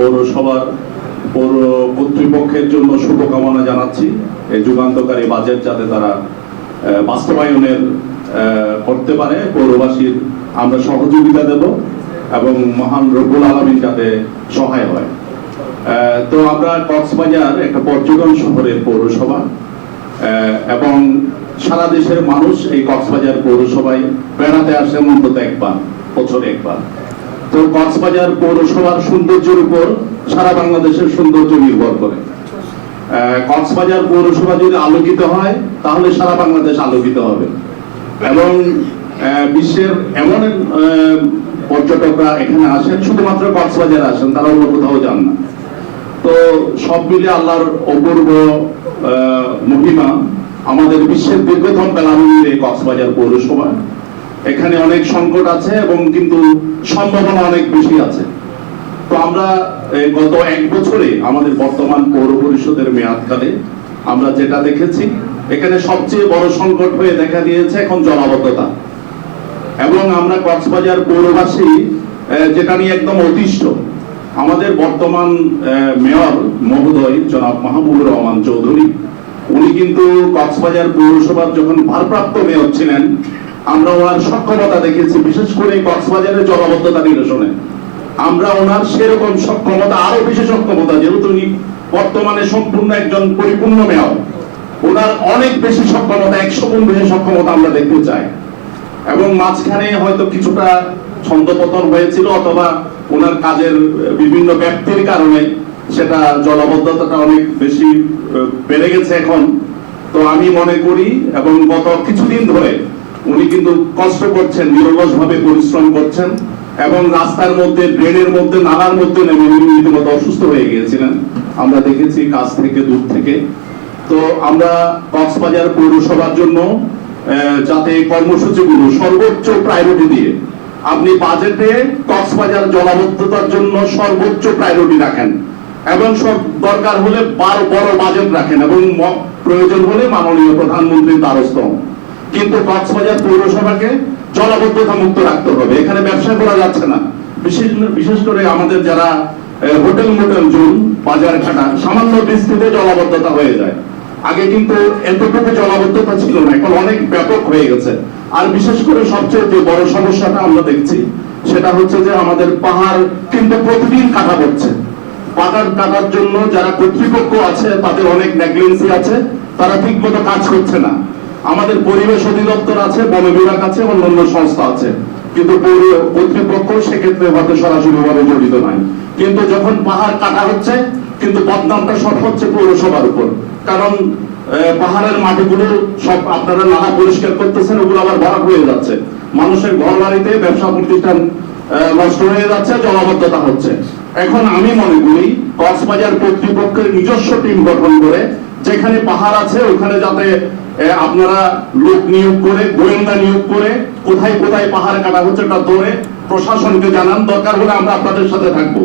পৌরসভার, পৌর কর্তৃপক্ষের জন্য শুভকামনা জানাচ্ছি। এই যুগান্তকারী বাজেট যাতে তারা বাস্তবায়নের করতে পারে, পৌরবাসীর আমরা সহযোগিতা দেব এবং মহান রব্বুল আলমিন যাতে সহায় হয়। তো আমরা কক্সবাজার একটা পর্যটন শহরের পৌরসভা এবং সারা দেশের মানুষ এই কক্সবাজার পৌরসভায় বেড়াতে আসেন অন্তত একবার, বছরে একবার। তো কক্সবাজার পৌরসভার সৌন্দর্যের উপর সারা বাংলাদেশের সৌন্দর্য নির্ভর করে। কক্সবাজার পৌরসভা যদি আলোকিত হয়, তাহলে সারা বাংলাদেশ আলোকিত হবে। এবং বিশ্বের এমন পর্যটকরা এখানে আসেন, শুধুমাত্র কক্সবাজারে আসেন, তারা অন্য কোথাও যান না। তো সব মিলে আল্লাহর অপূর্ব মহিমা আমাদের বিশ্বের দীর্ঘতম বেলাভূমির এই কক্সবাজার পৌরসভা। এখানে অনেক সংকট আছে এবং কিন্তু সম্ভাবনা অনেক বেশি আছে। তো আমরা গত এক বছরে আমাদের বর্তমান পৌর পরিষদের মেয়াদকালে আমরা যেটা দেখেছি, এখানে সবচেয়ে বড় সংকট হয়ে দেখা দিয়েছে এখন জলাবদ্ধতা। এবং আমরা কক্সবাজার পৌরবাসী যেটা নিয়ে একদম অতিষ্ঠ, আমাদের বর্তমান মেয়র মহোদয় জনাব মাহবুবুর রহমান চৌধুরী, উনি কিন্তু কক্সবাজার পৌরসভার যখন ভারপ্রাপ্ত মেয়র ছিলেন আমরা ওনার সক্ষমতা দেখেছি বিশেষ করে কক্সবাজারের জলাবদ্ধতা নিরসনে। আমরা ওনার সেরকম সক্ষমতা আরও বেশি সক্ষমতা, যেহেতু উনি বর্তমানে সম্পূর্ণ একজন পরিপূর্ণ মেয়র, ওনার অনেক বেশি সক্ষমতা, একশো গুণ বেশি সক্ষমতা আমরা দেখতে চাই। এবং মাঝখানে হয়তো কিছুটা ছন্দপতন হয়েছিল, অথবা ওনার কাজের বিভিন্ন ব্যক্তির কারণে সেটা জলবদ্ধতাটা অনেক বেশি বেড়ে গেছে এখন। তো আমি মনে করি, এবং গত কিছুদিন ধরে উনি কিন্তু কষ্ট করছেন নিরলস ভাবে পরিশ্রম করছেন এবং রাস্তার মধ্যে, ড্রেনের মধ্যে, নালার মধ্যে নেমে উনি রীতিমতো অসুস্থ হয়ে গিয়েছিলেন আমরা দেখেছি কাছ থেকে দূর থেকে তো আমরা কক্সবাজার পৌরসভার জন্য যাতে কর্মসূচিগুলো সর্বোচ্চ প্রায়োরিটি দিয়ে, আপনি বাজেটে কক্সবাজার জলাবদ্ধতার জন্য সর্বোচ্চ প্রায়োরিটি রাখেন এবং সব দরকার হলে বারো বড় বাজেট রাখেন এবং প্রয়োজন হলে মাননীয় প্রধানমন্ত্রীর দ্বারস্থ হন। কিন্তু কক্সবাজার পৌরসভাকে জলাবদ্ধতা মুক্ত রাখতে হবে। এখানে ব্যবসা করা যাচ্ছে না। বিশেষ বিশেষ করে আমাদের যারা হোটেল মোটেল জোন, বাজার ঘাটা, সামান্য বৃষ্টিতে জলাবদ্ধতা হয়ে যায়। আগে কিন্তু এতটুকু জলাবদ্ধতা ছিল না, এখন অনেক ব্যাপক হয়ে গেছে। আর বিশেষ করে সবচেয়ে যে বড় সমস্যাটা আমরা দেখছি, সেটা হচ্ছে যে আমাদের পাহাড় কিন্তু প্রতিদিন কাটা পড়ছে। পাহাড় কাটার জন্য যারা কর্তৃপক্ষ আছে, তাদের অনেক নেগলেন্সি আছে, তারা ঠিক মতো কাজ করছে না। আমাদের পরিবেশ অধিদপ্তর আছে, বন বিভাগ আছে, অন্যান্য সংস্থা আছে। কিন্তু কর্তৃপক্ষ সেক্ষেত্রে হয়তো সরাসরি ভাবে জড়িত নাই। কিন্তু যখন পাহাড় কাটা হচ্ছে, কিন্তু বদনামটা সব হচ্ছে পৌরসভার উপর। কারণ পাহাড়ের মাটিগুলো সব আপনারা নালা পরিষ্কার করতেছেন, ওগুলো আবার ভরাট হয়ে যাচ্ছে। মানুষের ঘর বাড়িতে ব্যবসা প্রতিষ্ঠান নষ্ট হয়ে যাচ্ছে, জলাবদ্ধতা হচ্ছে। এখন আমি মনে করি, কক্সবাজার কর্তৃপক্ষের নিজস্ব টিম গঠন করে, যেখানে পাহাড় আছে, ওখানে যাতে আপনারা লোক নিয়োগ করে, গোয়েন্দা নিয়োগ করে, কোথায় কোথায় পাহাড় কাটা হচ্ছে তা ধরে প্রশাসনকে জানান, দরকার হলে আমরা আপনাদের সাথে থাকব।